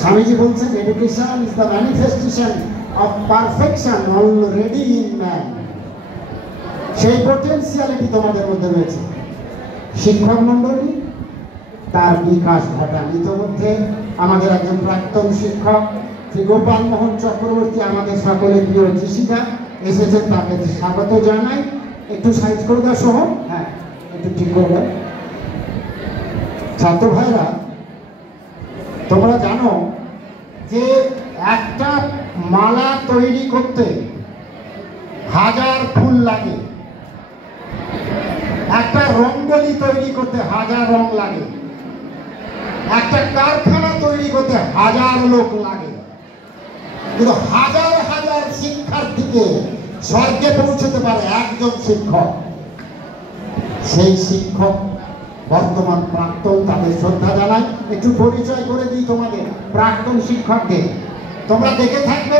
স্বামীজি বলছেন education is the manifestation of perfection already in man. সেই potentiality তোমাদের মধ্যে রয়েছে। শিক্ষক মন্ডলী তার বিকাশ ঘটান। ইতিমধ্যে আমাদের একজন প্রাক্তন শিক্ষক শ্রী গোপাল মোহন চক্রবর্তী আমাদের সকলের প্রিয় জিসিদা এসেছেন, তাকে স্বাগত জানাই। একটু সাইজ করে দেওয়া সহ, হ্যাঁ একটু ঠিক করে দেয়। ছাত্র ভাইরা, তোমরা জানো যে একটা মালা তৈরি করতে 1000 ফুল লাগে, একটা রঙ্গোলি তৈরি করতে 1000 রং লাগে, একটা কারখানা তৈরি করতে 1000 লোক লাগে, কিন্তু হাজার হাজার শিক্ষার্থীকে স্বর্গে পৌঁছতে পারে একজন শিক্ষক। সেই শিক্ষক বর্তমান প্রাক্তন, তাদের শ্রদ্ধা জানাই। একটু পরিচয় করে দিই তোমাদের প্রাক্তন শিক্ষকদের, তোমরা দেখে থাকবে।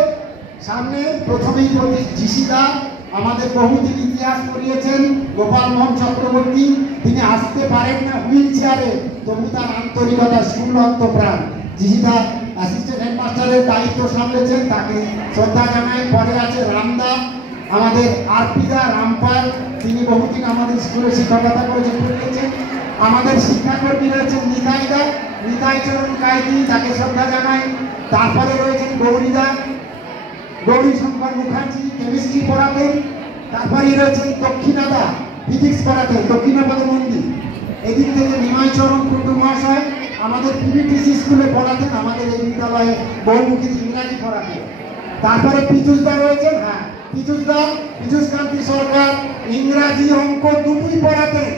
সামনে প্রথমেই জিসিদা আমাদের বহুদিন ইতিহাস পড়িয়েছেন গোপাল মোহন চক্রবর্তী। তিনি আসতে পারেন না হুইল চেয়ারে, তবু তার আন্তরিকতা স্কুল অন্তপ্রাণ। জিসিদা অ্যাসিস্ট্যান্ট হেডমাস্টারের দায়িত্ব সামলেছেন, তাকে শ্রদ্ধা জানাই। পরে আছে রামদা, আমাদের আরপিদা রামপাল, তিনি বহুদিন আমাদের স্কুলে শিক্ষকতা করেছেন পড়িয়েছেন। আমাদের শিক্ষাকর্মী রয়েছেন নিতাইদা, নিতাই চরণ কাইদি, তাকে শ্রদ্ধা জানাই। তারপরে রয়েছেন গৌরীদা, গৌরী শঙ্কর মুখার্জি, কেমিস্ট্রি পড়াতেন। তারপরে রয়েছেন দক্ষিণাদা, ফিজিক্স পড়াতেন, দক্ষিণাপদ মন্দির। এদিক থেকে নিমাই চরণ কুণ্ডু মহাশয় আমাদের পিবিটিসি স্কুলে পড়াতেন, আমাদের এই বিদ্যালয়ে বহুমুখী ইংরাজি পড়াতেন। তারপরে পীযুষদা রয়েছেন, হ্যাঁ পীযুষদা, পীযুষ কান্তি সরকার, ইংরাজি অঙ্ক দুটোই পড়াতেন,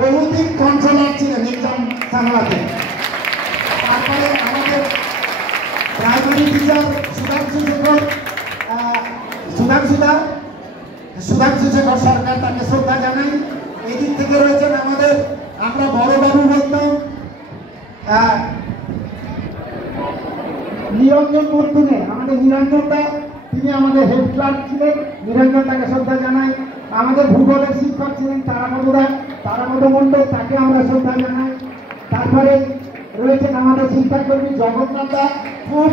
বহুদিন কন্ট্রোলার ছিলেন, এক্সাম সামলাতেন। তারপরে আমাদের প্রাইমারি টিচার সুধাংশু শেখর, সুধাংশু শেখর সরকার, তাকে শ্রদ্ধা জানাই। এদিক থেকে রয়েছেন আমাদের, আমরা বড়বাবু বলতাম, নিরঞ্জন বর্তুনে, আমাদের নিরঞ্জনদা, তিনি আমাদের হেড ক্লার্ক ছিলেন, নিরঞ্জনদাকে শ্রদ্ধা জানাই। আমাদের ভূগোলের শিক্ষক ছিলেন তারাপদ মণ্ডল, তাকে আমরা শ্রদ্ধা জানাই। তারপরে রয়েছেন আমাদের শিক্ষাকর্মী জগন্নাথদা, খুব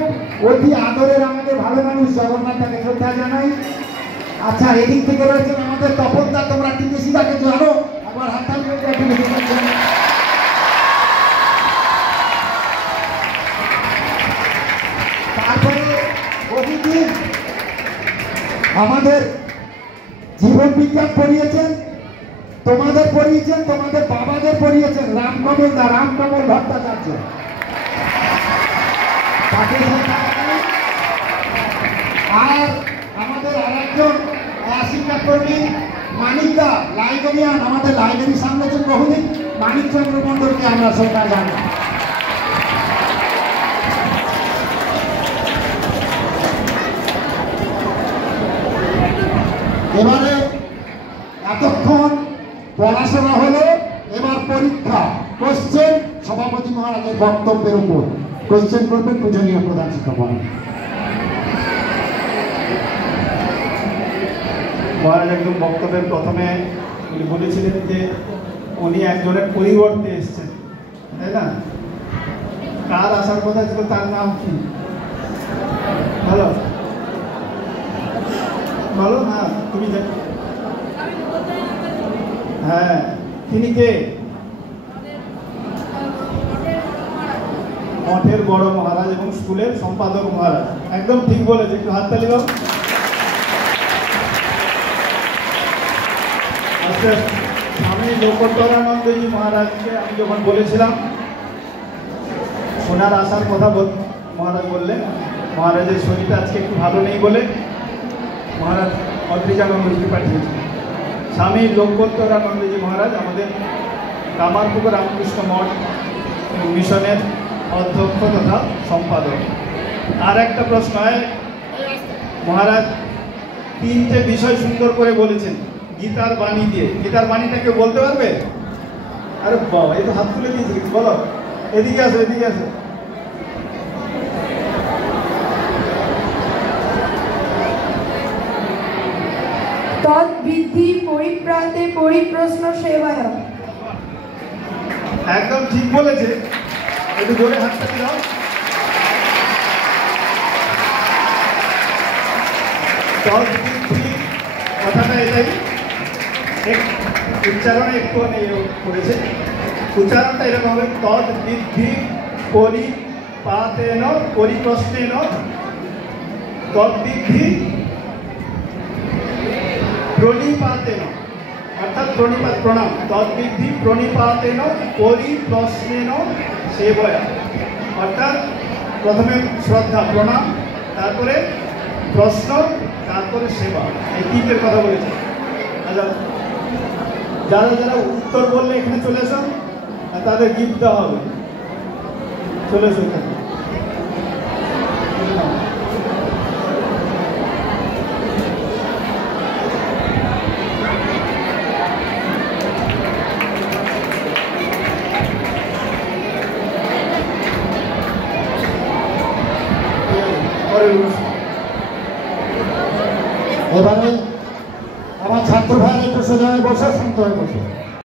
অতি আদরের আমাদের ভালো মানুষ, জগন্নাথদাকে শ্রদ্ধা জানাই। আচ্ছা, এদিক থেকে রয়েছেন আমাদের তপনদা, তোমরা টিকেশিদাকে জানো, আবার হাততালি করে তারপরে বহুদিন আমাদের জীবন বিজ্ঞান পড়িয়েছেন, তোমাদের পড়িয়েছেন, তোমাদের বাবাদের পড়িয়েছেন রামকমল ভট্টাচার্য। আর আমাদের আরেকজন শিক্ষাকর্মী মানিকদা, লাইব্রেরিয়ান, আমাদের লাইব্রেরি সামলেছেন বহুদিন, মানিক চন্দ্র মন্ডলকে আমরা শ্রদ্ধা জানাই। এবারে এতক্ষণ পড়াশোনা হলো, এবার পরীক্ষা। কোশ্চেন সভাপতি মহারাজের বক্তব্যের উপর কোশ্চেন করবেন পূজনীয় প্রধান শিক্ষক মহারাজ। একদম বক্তব্যের প্রথমে উনি বলেছিলেন যে উনি একজনের পরিবর্তে এসছেন, তাই না? কার আসার কথা ছিল, তার নাম কি বলো বলো না তুমি? হ্যাঁ, তিনি কে? মঠের বড় মহারাজ এবং স্কুলের সম্পাদক মহারাজ। একদম ঠিক বলেছে, একটু হাততালি দাও। আচ্ছা, স্বামী লোকোত্তরানন্দজি মহারাজকে আমি যখন বলেছিলাম ওনার আসার কথা মহারাজ বললেন, মহারাজের শরীরটা আজকে একটু ভালো নেই বলে মহারাজ অদ্রিজানন্দজি পাঠিয়েছেন। স্বামী লোকোত্তরানন্দজি মহারাজ আমাদের কামারপুকুর রামকৃষ্ণ মঠ মিশনের অধ্যক্ষ তথা সম্পাদক। আর একটা প্রশ্ন হয়, মহারাজ 3টে বিষয় সুন্দর করে বলেছেন গীতার বাণী দিয়ে। গীতার বাণীটা কেউ বলতে পারবে? আরে বাবা, এই তো হাত তুলে দিয়েছি, বলো। এদিকে আসো, এদিকে আসো। তদ্বিধি পরিপ্রাতে পরিপ্রশ্ন সেবায়। একদম ঠিক বলেছে, একটু জোরে হাততালি দাও। তদ্বিদ্ধি কথাটা এটাই, উচ্চারণে একটু আমি করেছে, উচ্চারণটা এরকম হবে তদ্বিদ্ধি পরিপাতেন পরিপ্রশ্নেন তদ্বিদ্ধি প্রণিপাতেন, অর্থাৎ প্রণিপাত প্রণাম, তদ্বিদ্ধি প্রণিপাতেন পরিপ্রশ্নেন সেবয়া, অর্থাৎ প্রথমে শ্রদ্ধা প্রণাম, তারপরে প্রশ্ন, তারপরে সেবা, এই তিনটের কথা বলেছে। আচ্ছা, যারা যারা উত্তর বললে এখানে চলে এসো, আর তাদের গিফট দেওয়া হবে, চলে এসো এখানে। এবারে আমার ছাত্র ভাই একটু সোজা হয়ে বসে, শান্ত হয়ে বসে।